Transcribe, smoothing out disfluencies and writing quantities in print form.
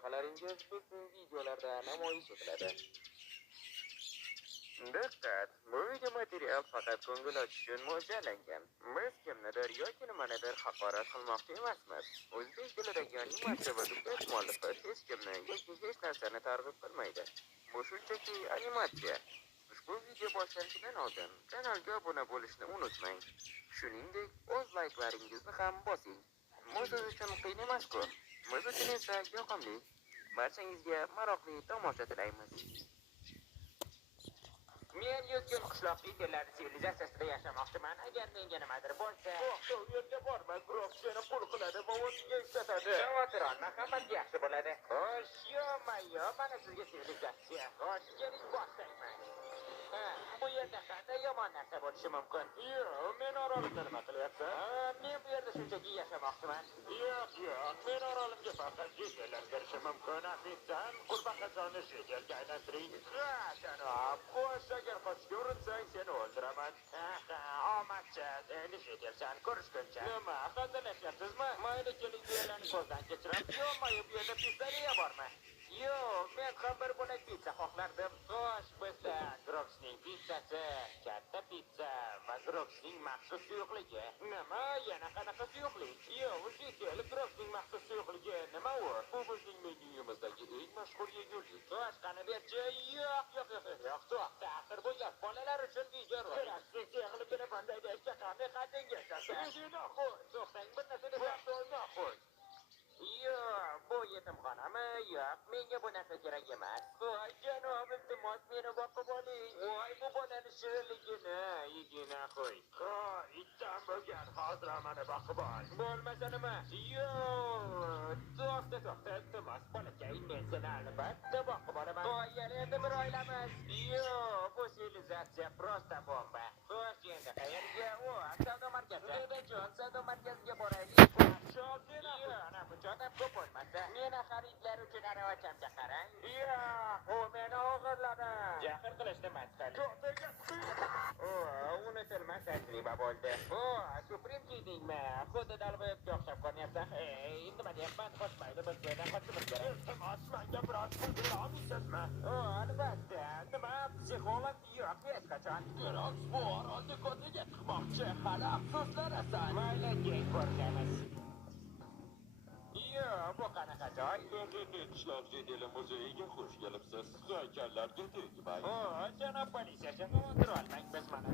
musobaqalaringiz bizning videolarda namoyish etiladi. Diqqat! Bu video material faqat ko'ngil ochish uchun mo'ljallangan. Biz kimnidir yoki nimanidir haqorat qilmoqchi emasmiz. O'zbek tilidagi animatsiya va dublaj muallifi hech kimni yoki hech narsani targ'ib qilmaydi. Bu shunchaki animatsiya. Ushbu video boshlanishidan oldin kanalga obuna bo'lishni unutmang. Shuningdek, o'z layklaringizni ham bosing. Bu siz uchun qiyin emas-ku. Biz uchun esa yoqimli. Barchangizga maroqli tomosha tilaymiz. Men yutgan qishloq ekinlari sivilizatsiyasida yashamoqchiman. Agar menga nimadir bo'lsa, u yerga borma, grof seni qul qiladi va o'ziga ishlatadi. Xavotir olma, hammasi yaxshi bo'ladi. Xo'sh, yo, mana sizga sivilizatsiya. Xo'sh, keling boshlayman. Bu yerda qanday yomon narsa bo'lishi mumkin? Yo'q, men orolimda nima qilyapsan? Men bu yerda shunchaki yashamoqchiman. Yo'q, men orolimga faqat jetellar kirishi mumkin. Afitsan, qurbaqazonni jetelga aylantiring. Janob, xo'sh, agar qochishga urinsang, seni o'ldiraman. Omadchi, endi jetelsan, ko'rishguncha. Nima, hazillashyapsizmi? Mayli, keling, bu yerlarni ko'zdan kechirib, yo'q, bu yerda pizzeriya bormi? Yo'q, men ham bir bo'lak pizza xohlardim. Xo'sh, bizda Groxning pizzasi, katta pizza va Groxning maxsus suyuqligi. Nima? Yana qanaqa suyuqlik? Yo'q, jetel Groxning maxsus suyuqligi nima u? Bu bizning menyuyimizdagi eng mashhur yegulik. Xo'sh, qani berchi? Yo'q, to'xta, axir bu yosh bolalar uchun video rolik. Groxning suyuqligini bunday deyishga qanday haddingiz yetadi? To'xtang, bir narsa desam, yo'q, bu yetimxonami? Yo'q, menga bu narsa kerak emas. Voy janob, iltimos meni boqib oling. Voy, bu bolani shirinligini yegina qo'y. Itdan bo'lgan, hozir meni boqib ol. Bo'lmasa nima? Yo'q, to'xta, iltimos bolakay, men seni albatta boqib olaman. Voy, yana endi bir oilamiz. Yo'q, bu sivilizatsiya prosta bomba. Xo'sh, endi qayerga? Savdo markazi. Dadajon, savdo markaziga boraylik. Jo'nab ko'p bo'lmasa, meni xaridlar uchun aravacham chaqaring. Yo'q, u meni o'g'irladi. Jahil qilishni masxara. Unutilma tajriba bo'ldi. Suprim kiydingmi? Xuddi dalboyobga o'xshab ko'ryapsan. Nima deyapman? Qochmaydi, biz yerdan qochishimiz kerak. Iltimos, menga biroz pul beramisizmi? Albatta. Nima, psixolog? Yo'q, hech qachon. Grox bu orolni ko'ziga chiqmoqchi. Hali afsuslanasan. Mayli, keyin ko'rishamiz. Bu qanaqa joy? Qishloq jedeli muzeyiga xush kelibsiz. Haykallarga tegmang. Janob politsiyachi, o'tira olmang, biz mana